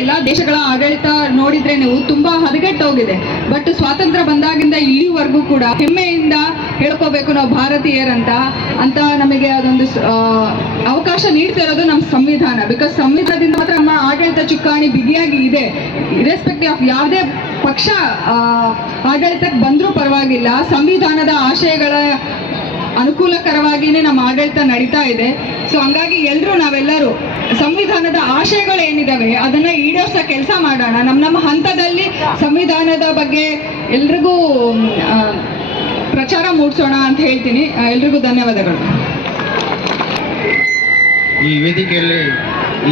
ಎಲ್ಲಾ ದೇಶಗಳ ಆಡಳಿತ ನೋಡಿದ್ರೆ ನೀವು ತುಂಬಾ ಹದಗೆಟ್ಟೋಗಿದೆ. ಬಟ್ ಸ್ವಾತಂತ್ರ್ಯ ಬಂದಾಗಿಂದ ಇಲ್ಲಿವರೆಗೂ ಕೂಡ ಹೆಮ್ಮೆಯಿಂದ ಹೇಳ್ಕೋಬೇಕು ನಾವು ಭಾರತೀಯರಂತ ಅಂತ ನಮಗೆ ಅದೊಂದು ಅವಕಾಶ ನೀಡ್ತಿರೋದು ನಮ್ಮ ಸಂವಿಧಾನ. ಬಿಕಾಸ್ ಸಂವಿಧಾನದಿಂದ ಮಾತ್ರ ನಮ್ಮ ಆಡಳಿತ ಚುಕ್ಕಾಣಿ ಬಿಗಿಯಾಗಿ ಇದೆ. ಇರೆಸ್ಪೆಕ್ಟಿವ್ ಆಫ್ ಯಾವುದೇ ಪಕ್ಷ ಆಡಳಿತಕ್ಕೆ ಬಂದರೂ ಪರವಾಗಿಲ್ಲ, ಸಂವಿಧಾನದ ಆಶಯಗಳ ಅನುಕೂಲಕರವಾಗಿಯೇ ನಮ್ಮ ಆಡಳಿತ ನಡೀತಾ ಇದೆ. ಸೊ ಹಂಗಾಗಿ ನಾವೆಲ್ಲರೂ ಸಂವಿಧಾನದ ಆಶಯಗಳು ಏನಿದಾವೆ ಅದನ್ನ ಈಡೇರಿಸೋ ಕೆಲಸ ಮಾಡೋಣ. ನಮ್ಮ ಹಂತದಲ್ಲಿ ಸಂವಿಧಾನದ ಬಗ್ಗೆ ಎಲ್ರಿಗೂ ಪ್ರಚಾರ ಮೂಡಿಸೋಣ ಅಂತ ಹೇಳ್ತೀನಿ. ಎಲ್ರಿಗೂ ಧನ್ಯವಾದಗಳು. ಈ ವೇದಿಕೆಯಲ್ಲಿ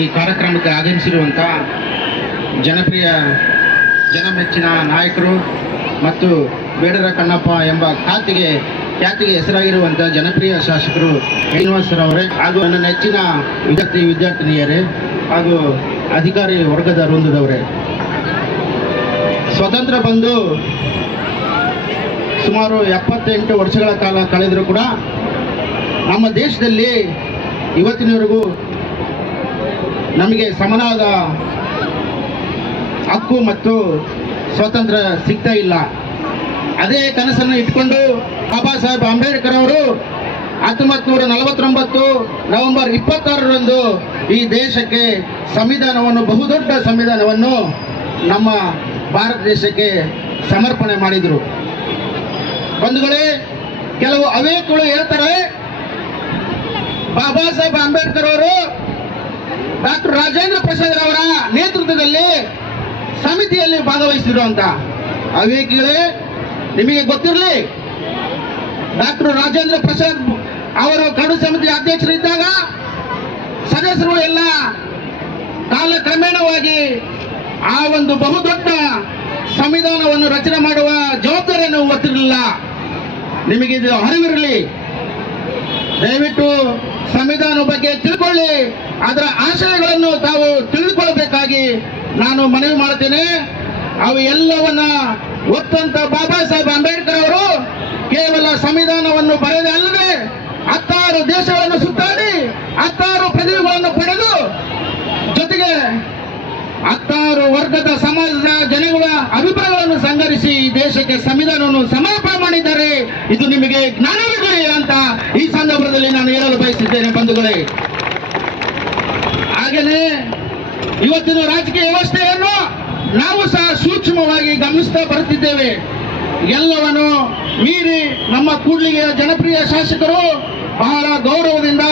ಈ ಕಾರ್ಯಕ್ರಮಕ್ಕೆ ಆಗಮಿಸಿರುವಂಥ ಜನಪ್ರಿಯ ಜನಮೆಚ್ಚಿನ ನಾಯಕರು ಮತ್ತು ಬೇಡರ ಕಣ್ಣಪ್ಪ ಎಂಬ ಖ್ಯಾತಿಗೆ ಹೆಸರಾಗಿರುವಂಥ ಜನಪ್ರಿಯ ಶಾಸಕರು ಶ್ರೀನಿವಾಸರವರೇ ಹಾಗೂ ನನ್ನ ನೆಚ್ಚಿನ ವಿದ್ಯಾರ್ಥಿನಿಯರೇ ಹಾಗೂ ಅಧಿಕಾರಿ ವರ್ಗದ ವೃಂದದವರೇ, ಸ್ವತಂತ್ರ ಬಂದು ಸುಮಾರು 78 ವರ್ಷಗಳ ಕಾಲ ಕಳೆದರೂ ಕೂಡ ನಮ್ಮ ದೇಶದಲ್ಲಿ ಇವತ್ತಿನವರೆಗೂ ನಮಗೆ ಸಮನಾದ ಹಕ್ಕು ಮತ್ತು ಸ್ವಾತಂತ್ರ್ಯ ಸಿಗ್ತಾ ಇಲ್ಲ. ಅದೇ ಕನಸನ್ನು ಇಟ್ಕೊಂಡು ಬಾಬಾ ಸಾಹೇಬ್ ಅಂಬೇಡ್ಕರ್ ಅವರು 1949 ನವೆಂಬರ್ 26ರಂದು ಈ ದೇಶಕ್ಕೆ ಸಂವಿಧಾನವನ್ನು, ಬಹುದೊಡ್ಡ ಸಂವಿಧಾನವನ್ನು ನಮ್ಮ ಭಾರತ ದೇಶಕ್ಕೆ ಸಮರ್ಪಣೆ ಮಾಡಿದರು. ಬಂಧುಗಳೇ, ಕೆಲವು ಅವೇಕಗಳು ಹೇಳ್ತಾರೆ ಬಾಬಾ ಸಾಹೇಬ್ ಅಂಬೇಡ್ಕರ್ ಅವರು ಡಾಕ್ಟರ್ ರಾಜೇಂದ್ರ ಪ್ರಸಾದ್ ಅವರ ನೇತೃತ್ವದಲ್ಲಿ ಸಮಿತಿಯಲ್ಲಿ ಭಾಗವಹಿಸಿದ್ರು ಅಂತ. ಅವೇಕಿಗಳೇ, ನಿಮಗೆ ಗೊತ್ತಿರಲಿ, ಡಾಕ್ಟರ್ ರಾಜೇಂದ್ರ ಪ್ರಸಾದ್ ಅವರು ಕರಡು ಸಮಿತಿ ಅಧ್ಯಕ್ಷರಿದ್ದಾಗ ಸದಸ್ಯರು ಎಲ್ಲ ಕಾಲಕ್ರಮೇಣವಾಗಿ ಆ ಒಂದು ಬಹುದೊಡ್ಡ ಸಂವಿಧಾನವನ್ನು ರಚನೆ ಮಾಡುವ ಜವಾಬ್ದಾರಿಯನ್ನು ಹೊತ್ತಿರಲಿಲ್ಲ. ನಿಮಗೆ ಇದು ಅರಿವಿರಲಿ. ದಯವಿಟ್ಟು ಸಂವಿಧಾನ ಬಗ್ಗೆ ತಿಳ್ಕೊಳ್ಳಿ, ಅದರ ಆಶಯಗಳನ್ನು ತಾವು ತಿಳಿದುಕೊಳ್ಳಬೇಕಾಗಿ ನಾನು ಮನವಿ ಮಾಡುತ್ತೇನೆ. ಅವು ಎಲ್ಲವನ್ನ ಒತ್ತಂತ ಬಾಬಾ ಸಾಹೇಬ್ ಅಂಬೇಡ್ಕರ್ ಅವರು ಕೇವಲ ಸಂವಿಧಾನವನ್ನು ಬರೆದೇ ಅಲ್ಲದೆ 16 ದೇಶಗಳನ್ನು ಸುತ್ತಾಡಿ 16 ಪದವಿಗಳನ್ನು ಪಡೆದು ಜೊತೆಗೆ 16 ವರ್ಗದ ಸಮಾಜದ ಜನಗಳ ಅಭಿಪ್ರಾಯಗಳನ್ನು ಸಂಗ್ರಹಿಸಿ ಈ ದೇಶಕ್ಕೆ ಸಂವಿಧಾನವನ್ನು ಸಮರ್ಪಣೆ ಮಾಡಿದ್ದಾರೆ. ಇದು ನಿಮಗೆ ಜ್ಞಾನವಿರಲಿ ಅಂತ ಈ ಸಂದರ್ಭದಲ್ಲಿ ನಾನು ಹೇಳಲು ಬಯಸಿದ್ದೇನೆ ಬಂಧುಗಳೇ. ಹಾಗೆಯೇ ಇವತ್ತಿನ ರಾಜಕೀಯ ವ್ಯವಸ್ಥೆಯನ್ನು ನಾವು ಸಹ ಸೂಕ್ಷ್ಮವಾಗಿ ಗಮನಿಸ್ತಾ ಬರುತ್ತಿದ್ದೇವೆ. ಎಲ್ಲವನ್ನು ಮೀರಿ ನಮ್ಮ ಕೂಡ್ಲಿಗೆಯ ಜನಪ್ರಿಯ ಶಾಸಕರು ಬಹಳ ಗೌರವದಿಂದ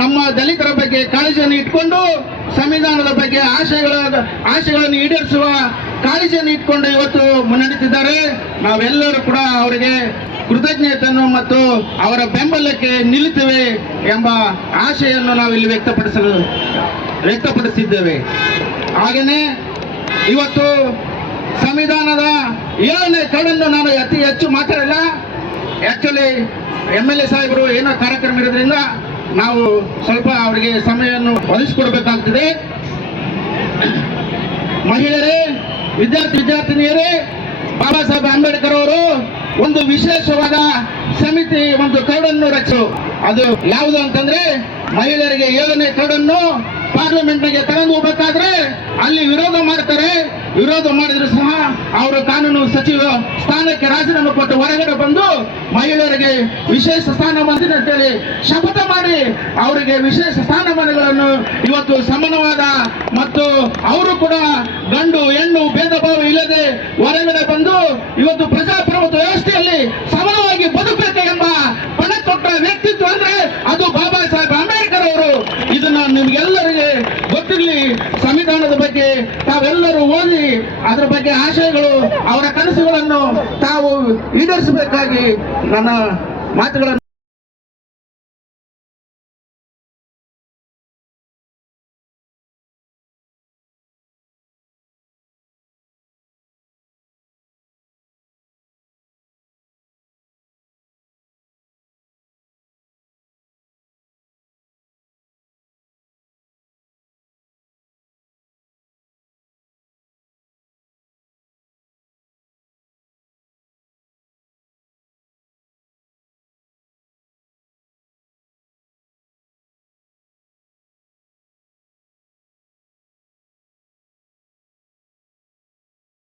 ನಮ್ಮ ದಲಿತರ ಬಗ್ಗೆ ಕಾಳಜಿಯನ್ನು ಇಟ್ಕೊಂಡು ಸಂವಿಧಾನದ ಬಗ್ಗೆ ಆಶಯಗಳನ್ನು ಈಡೇರಿಸುವ ಕಾಳಜಿಯನ್ನು ಇಟ್ಕೊಂಡು ಇವತ್ತು ಮುನ್ನಡೆಯುತ್ತಿದ್ದಾರೆ. ನಾವೆಲ್ಲರೂ ಕೂಡ ಅವರಿಗೆ ಕೃತಜ್ಞತೆಯನ್ನು ಮತ್ತು ಅವರ ಬೆಂಬಲಕ್ಕೆ ನಿಲ್ಲುತ್ತೇವೆ ಎಂಬ ಆಶೆಯನ್ನು ನಾವು ಇಲ್ಲಿ ವ್ಯಕ್ತಪಡಿಸಿದ್ದೇವೆ. ಹಾಗೆಯೇ ಇವತ್ತು ಸಂವಿಧಾನದ 7ನೇ ಕರಡನ್ನು ನಾನು ಅತಿ ಹೆಚ್ಚು ಮಾತಾಡಲ್ಲ. ಆಕ್ಚುಲಿ MLA ಸಾಹೇಬರು ಏನೋ ಕಾರ್ಯಕ್ರಮ ಇರೋದ್ರಿಂದ ನಾವು ಸ್ವಲ್ಪ ಅವರಿಗೆ ಸಮಯವನ್ನು ಒದಗಿಸಿಕೊಡ್ಬೇಕಾಗ್ತದೆ. ಮಹಿಳೆಯರೇ, ವಿದ್ಯಾರ್ಥಿನಿಯರೇ, ಬಾಬಾ ಸಾಹೇಬ್ ಅಂಬೇಡ್ಕರ್ ಅವರು ಒಂದು ವಿಶೇಷವಾದ ಸಮಿತಿ ಒಂದು ಕರಡನ್ನು ರಚಿಸು. ಅದು ಯಾವುದು ಅಂತಂದ್ರೆ, ಮಹಿಳೆಯರಿಗೆ 7ನೇ ಕರಡನ್ನು ಪಾರ್ಲಿಮೆಂಟ್ಗೆ ತಗೊಂಡು ಹೋಗ್ಬೇಕಾದ್ರೆ ಅಲ್ಲಿ ವಿರೋಧ ಮಾಡ್ತಾರೆ. ವಿರೋಧ ಮಾಡಿದ್ರು ಸಹ ಅವರು ಕಾನೂನು ಸಚಿವ ಸ್ಥಾನಕ್ಕೆ ರಾಜೀನಾಮೆ ಕೊಟ್ಟು ಹೊರಗಡೆ ಬಂದು ಮಹಿಳೆಯರಿಗೆ ವಿಶೇಷ ಸ್ಥಾನಮಾನ ಅಂತೇಳಿ ಶಪಥ ಮಾಡಿ ಅವರಿಗೆ ವಿಶೇಷ ಸ್ಥಾನಮಾನಗಳನ್ನು ಇವತ್ತು ಸಮಾನವಾದ ಮತ್ತು ಅವರು ಕೂಡ ಗಂಡು ಹೆಣ್ಣು ಭೇದ ಭಾವ ಇಲ್ಲದೆ ಹೊರಗಡೆ ಬಂದು ಇವತ್ತು ಪ್ರಜಾಪ್ರಭುತ್ವ ವ್ಯವಸ್ಥೆಯಲ್ಲಿ ಸಮಾನವಾಗಿ ಬದುಕಬೇಕು ಎಂಬ ಪಣ ಕೊಟ್ಟ ವ್ಯಕ್ತಿತ್ವ ಅಂದ್ರೆ ಅದು ಬಾಬಾ ಸಾಹೇಬ್ ಅಂಬೇಡ್ಕರ್ ಅವರು. ಇದನ್ನ ನಿಮ್ಗೆಲ್ಲರಿಗೆ ಗೊತ್ತಿರಲಿ. ಸಂವಿಧಾನದ ಬಗ್ಗೆ ತಾವೆಲ್ಲರೂ ಓದಿ ಅದರ ಬಗ್ಗೆ ಆಶಯಗಳು, ಅವರ ಕನಸುಗಳನ್ನು ತಾವು ಈಡೇರಿಸಬೇಕಾಗಿ ನನ್ನ ಮಾತುಗಳನ್ನು